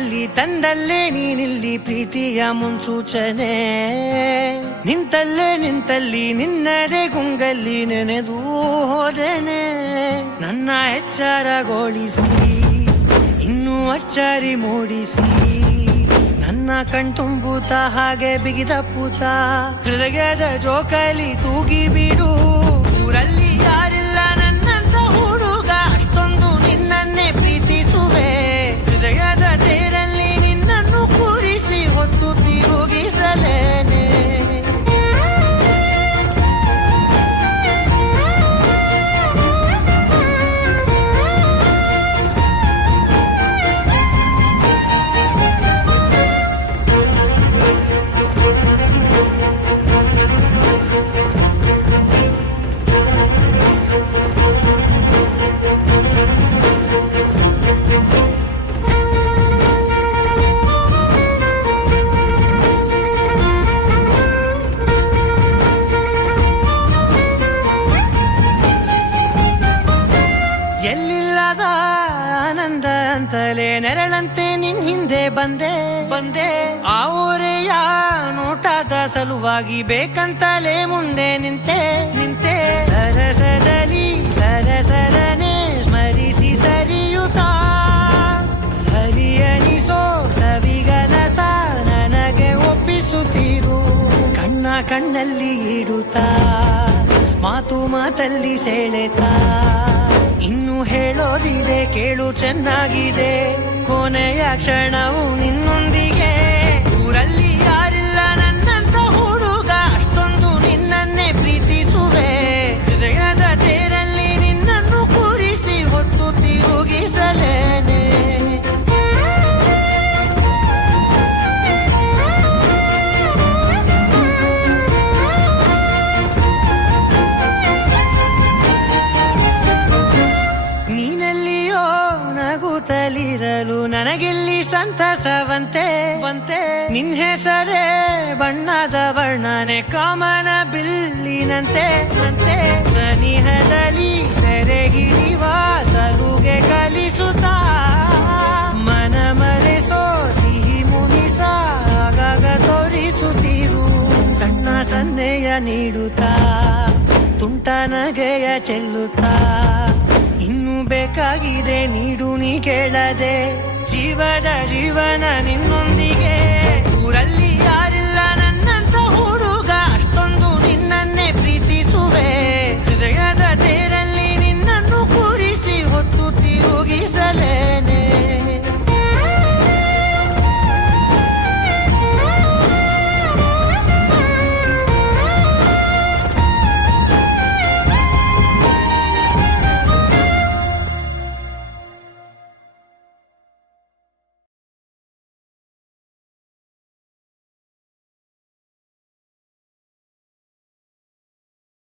ಬಾಳಿನಲ್ಲಿ ತಂದಲ್ಲೇ ನೀನಿಲ್ಲಿ ಪ್ರೀತಿಯ ಮುನ್ಸೂಚನೆ. ನಿಂತಲ್ಲಿ ನಿನ್ನದೇ ಗುಂಗಲ್ಲಿ ನೆನೆದು ಹೋದೆನೆ. ನನ್ನ ಎಚ್ಚರಗೊಳಿಸಿ ಇನ್ನೂ ಅಚ್ಚರಿ ಮೂಡಿಸಿ, ನನ್ನ ಕಣ್ತುಂಬುತ್ತ ಹಾಗೆ ಬಿಗಿದ ಪೂತ ಹೃದಯದ ಜೋಕಾಲಿ ತೂಗಿ ಬಿಡು. ಊರಲ್ಲಿ ಯಾರಿಲ್ಲ ನನ್ನಂತ ಹುಡುಗ, ಅಷ್ಟೊಂದು ನಿನ್ನನ್ನೇ ಪ್ರೀತಿಸುವೆ. ಹೃದಯದ ತೇರಲ್ಲಿ ನಿನ್ನನ್ನು ಕೂರಿಸಿ ಹೊತ್ತು ತಿರುಗಿಸಲೇನೆ. ಎಲ್ಲಿಲ್ಲದ ಆನಂದ ಅಂತಲೇ ನೆರಳಂತೆ ನಿನ್ ಹಿಂದೆ ಬಂದೆ. ಆ ಊರೆಯ ನೋಟದ ಸಲುವಾಗಿ ಬೇಕಂತಲೇ ಮುಂದೆ ನಿಂತೆ. ಸರಸರನೆ ಸ್ಮರಿಸಿ ಸರಿಯುತ್ತಾ, ಸರಿಯನಿಸೋ ಸವಿಗನಸ ನನಗೆ ಒಪ್ಪಿಸುತ್ತೀರು. ಕಣ್ಣಲ್ಲಿ ಇಡುತ್ತಾ, ಮಾತಲ್ಲಿ ಸೆಳೆತಾ, ಇನ್ನು ಹೇಳೋದಿದೆ ಕೇಳು ಚೆನ್ನಾಗಿದೆ. ಕೊನೆಯ ಕ್ಷಣವು ನಿನ್ನೊಂದಿಗೆ. ಊರಲ್ಲಿ ಯಾರಿಲ್ಲ ನನ್ನಂತ ಹುಡುಗ, ಅಷ್ಟೊಂದು ನಿನ್ನನ್ನೇ ಪ್ರೀತಿಸುವೆ. ಹೃದಯದ ತೇರಲ್ಲಿ ನಿನ್ನನ್ನು ಕೂರಿಸಿ ಹೊತ್ತು ತಿರುಗಿಸಲೇನೆ. ನೀನೆಲ್ಲಿಯೋ ನಗುತ್ತಲಿರಲು ನನಗೆಲ್ಲಿ ಸಂತಸವಂತೆ. ನಿನ್ ಹೆಸರೇ ಬಣ್ಣದ ವರ್ಣನೆ ಕಾಮನ ಬಿಲ್ಲಿನಂತೆ. ಸನಿಹದಲ್ಲಿ ಸೆರೆ ಹಿಡಿಯುವ ಸಲುಗೆ ಕಲಿಸುತ್ತಾ, ಮನ ಮರೆಸೋ ಸಿಹಿ ಮುನಿಸ ಆಗಾಗ ತೋರಿಸುತ್ತೀರು. ಸಣ್ಣ ಸನ್ನೆಯ ನೀಡುತ್ತಾ, ತುಂಟ ನಗೆಯ ಚೆಲ್ಲುತ್ತಾ, ಇನ್ನು ಬೇಕಾಗಿದೆ ನೀಡು ನೀ ಕೇಳದೆ. ಜೀವನ ನಿನ್ನೊಂದಿಗೆ.